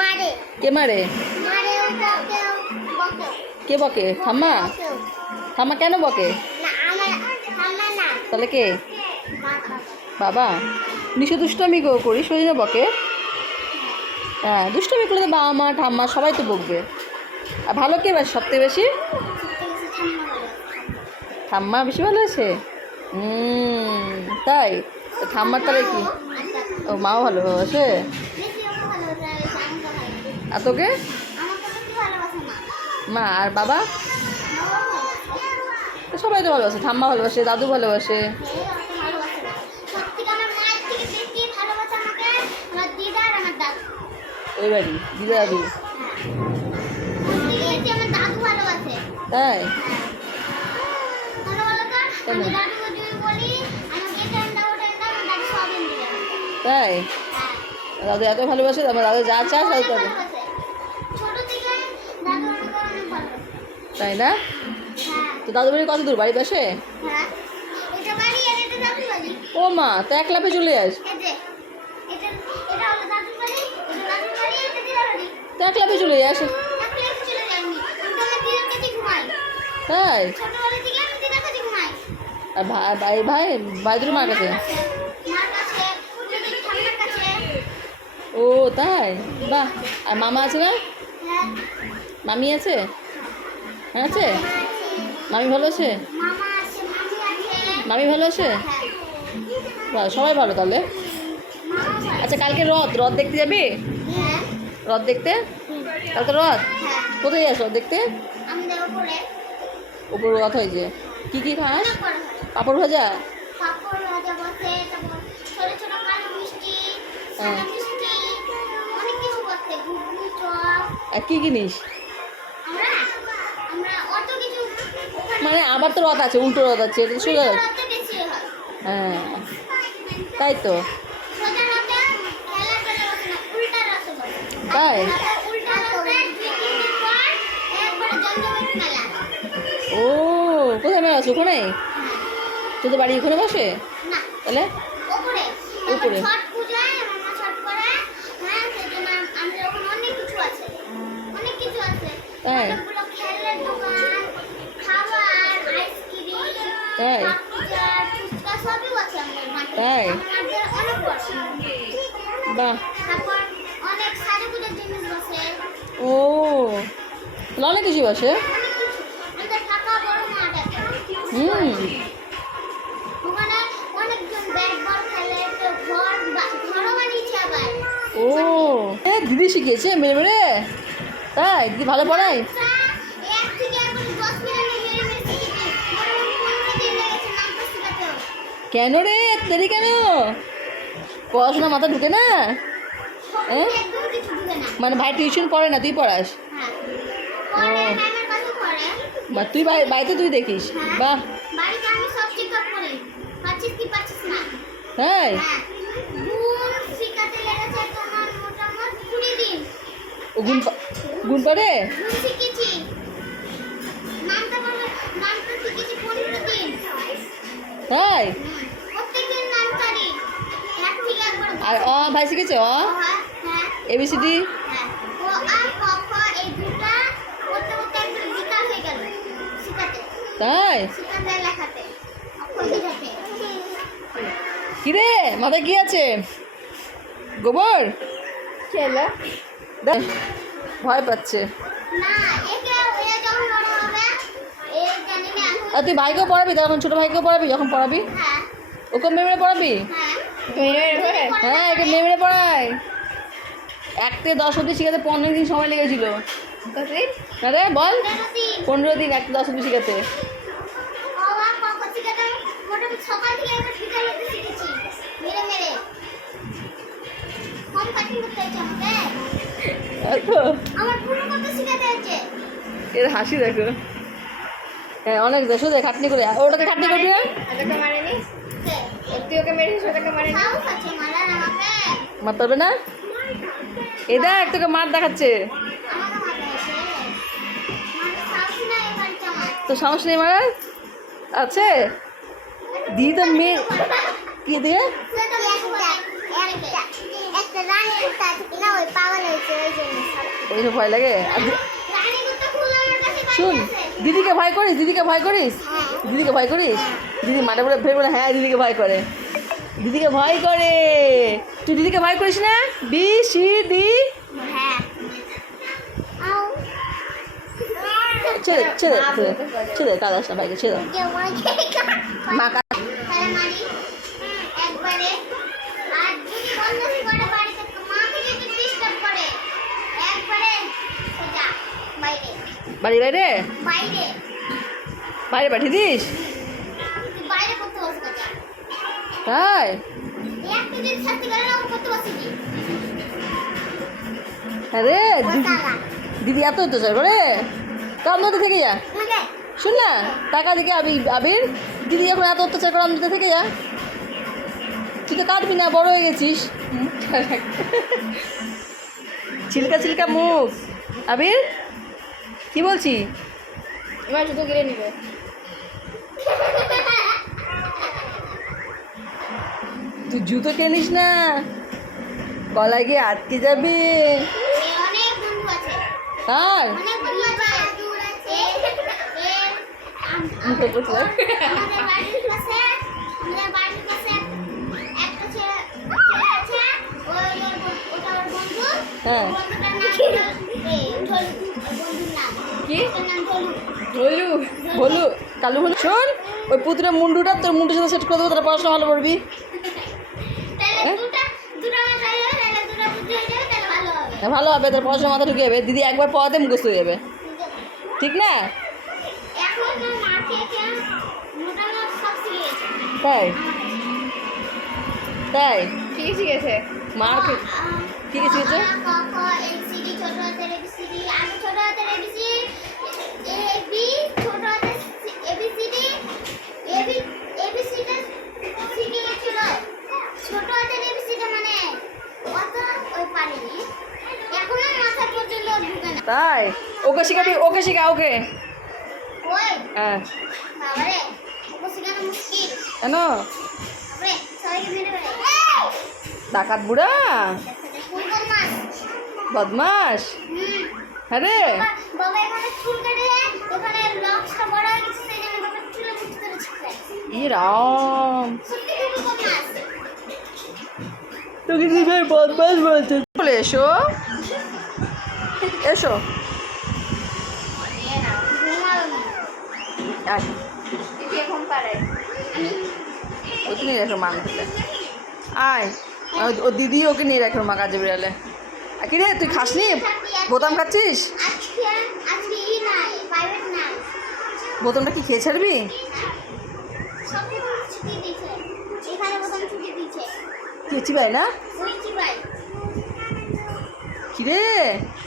মারে। কে মারে? মারে ও বকে বকে। কে বকে? ঠাম্মা? ঠাম্মা কেন বকে? না আমার ঠাম্মা না। তাহলে কে? বাবা। বাবা? নিশো দুষ্টামি করিস ওই জন্য বকে? হ্যাঁ, দুষ্টামি করলে তো বাবা মা ঠাম্মা সবাই তো বকবে। আর ভালো কে বাসে সবথেকে বেশি? ঠাম্মা বেশি ভালোবাসে। তাই? তো ঠাম্মার তাহলে কি? ও মাও ভালোবাসে। আর তোকে? মা আর বাবা? সবাই তো ভালোবাসে, ঠাম্মা ভালোবাসে, দাদু ভালোবাসে। ওই বাড়ি দিদা দাদু? তাই? তাই? দাদু এত ভালোবাসে, তারপর দাদু যা চাস তাই করে। তাই না? তো দাদু বাড়ি কত দূর? বাড়ি পাশে? ও মা, তো এক লাফে চলে যাস? তো এক লাফে চলে যাস? তাই? আর ভাই ভাই ভাই দুটো মার কাছে? ও তাই? বাহ। আর মামা আছে না? মামি আছে? হ্যাঁ আছে। মামি ভালো আছে? মামি ভালো আছে? বাহ, সবাই ভালো তাহলে। আচ্ছা, কালকে রথ দেখতে যাবি? রথ দেখতে? কাল তো রথ। কোথায় যাস রথ দেখতে? উপরে রথ হয়েছে। কি খাস? পাঁপড় ভাজা? আর কি কিনিস? মানে আবার তো রথ আছে, উল্টো রথ আছে, এটা তো সোজা রথ। হ্যাঁ, তাই তো। তাই? ও, কোথায় মেলা আছে? ওখানে? তোদের বাড়ি ওখানে বসে? তাহলে উপরে? তাই? তাই? তাই? বাহ। ও, অনেক কিছু বসে। ও, দিদি শিখিয়েছে মেরে মেরে? তাই? দিদি ভালো পড়ায়? কেন রে, দেরি কেন? পড়াশোনা মাথা ঢুকে না? হ্যাঁ, মানে ভাই টিউশন পড়ে না, তুই পড়াস? ও, তুই বাড়িতে তুই দেখিস? বাহ। তাই? ও গুণ পারে? তাই? আর ভাই শিখেছে? ABCD? তাই? কিরে, মাথায় কি আছে? গোবর? ভয় পাচ্ছে। আর তুই ভাইকেও পড়াবি তখন? ছোটো ভাইকেও পড়াবি যখন পড়াবি? ওকে মেমরে পড়াবি? হ্যাঁ, একে মেমরে পড়াই। 1 থেকে 10 অবধি শিখাতে 15 দিন সময় লেগেছিল। আরে বল, 15 দিন 1 থেকে 10 অবধি শিখাতে। এর হাসি দেখো। হ্যাঁ, অনেক দেশ খাটনি করে। ওটাকে খাটনি করবি না? মার পারবে না? এই দেখ, তোকে মার দেখাচ্ছে। তো সাহস নেই মারার? আছে দিদি তো মেয়ে কি দিয়ে একটা রানী কুত্তা আছে কিনা ওই পাগল হয়েছে ওই জন্য ওই জন্য ভয় লাগে আর রানী কুত্তা ফুল আমার কাছে শুন, দিদিকে ভয় করিস? দিদিকে ভয় করিস? দিদিকে ভয় করিস? দিদি মাঠে বলে ফের বলে হ্যাঁ দিদিকে ভয় করে, দিদিকে ভয় করে। তুই দিদিকে ভয় করিস না? বি সি ডি হ্যাঁ আও ছেড়ে ছেড়ে ছেড়ে ছেড়ে কাদাস না ভাইকে ছেড়ে দাও। কেউ মা তাহলে মারি একবারে আর যদি বন্ধ করে বাড়িতে মাকে যদি ডিস্টার্ব করে একবারে সোজা বাইরে বাড়ি বাইরে বাইরে বাইরে পাঠিয়ে দিস? তুই বাইরে করতে বসে কথা তাই? একটু যদি শাস্তি করে না করতে বসে কি আরে দিদি কথালা দিদি এত অত্যাচার করে, তো অন্ধতে থেকে যা। মানে শুন না, টাকা দিকে আবির দিদি এখন এত অত্যাচার করে অন্ধতে থেকে যা। তুই তো কাটবি না, বড় হয়ে গেছিস। ছিলকা ছিলকা মুখ। আবির কি বলছি? এবার জুতো কিনে নিবে। তুই জুতো কিনিস না, গলায় গিয়ে আটকে যাবে। অনেক বন্ধু আছে আর অনেক বন্ধু আছে দূর আছে মুখে বসলে আমাদের বাড়ির কাছে একটা ছেলে আছে ওই ওটা ওর বন্ধু হ্যাঁ। বন্ধুটার নাম ঢোলু বন্ধুর নাম কি? ওর নাম ঢোলু বলু বলু কালু হলু। শোন, ওই পুতুরা মুন্ডুটা তোর মুন্ডুর সাথে সেট করে দেবো, তারা পড়াশোনা ভালো পড়বি। তাহলে দুটা মাথায় যাবে তাহলে দুটা বুদ্ধি হয়ে যাবে তাহলে ভালো হবে হ্যাঁ, ভালো হবে, তোর পড়াশোনা মাথা ঢুকে যাবে। দিদি একবার পড়াতে মুখস্থ হয়ে যাবে, ঠিক না? এখন তো মা থেকে মোটামুটি সব শিখেছে তাই তাই কি শিখেছে? মার কি কি শিখেছে? ক খ এবিসিডি ছোট হাতের এবিসিডি আগে ছোট হাতের এবিসিডি এবি ছোট হাতের এবিসিডি এবিসিডি শিখে গেছিল ছোট হাতের এবিসিডি মানে অত ওই পারেনি এখনো মাথা পর্যন্ত ঢুকে না তাই ওকে শিখাবি, ওকে শিখা ওকে। ওই হ্যাঁ বাবারে ওকে শেখানো মুশকিল কেন? বাবারে সবাইকে মেরে ফেলে ডাকাত বুড়া, ফুল মাছ বদমাস। হ্যাঁ রে, বাবা এখানে চুল কেটে এখানে লক্সটা বড় হয়ে গেছে সেই জন্য বাবা চুলে মুখ করে ছিটকে ই রাম, সত্যি খুব মাছ তোকে দিদি বদমাস বলছে। বলে এসো এসো আয়, দিদি এখন পারে। ওকে নিয়ে রাখো মা থেকে আয়। ও দিদি ওকে নিয়ে রাখো মা কাজে বেরালে। কি রে তুই খাসনি? বোতাম খাচ্ছিস? আজকে আজকে ই নাই প্রাইভেট নাই বোতামটা কি খেয়ে ছাড়বি? সব ছুটি দিয়েছে এখানে বোতাম ছুটি দিয়েছে খেয়েছি ভাই না? ওই কি ভাই কি রে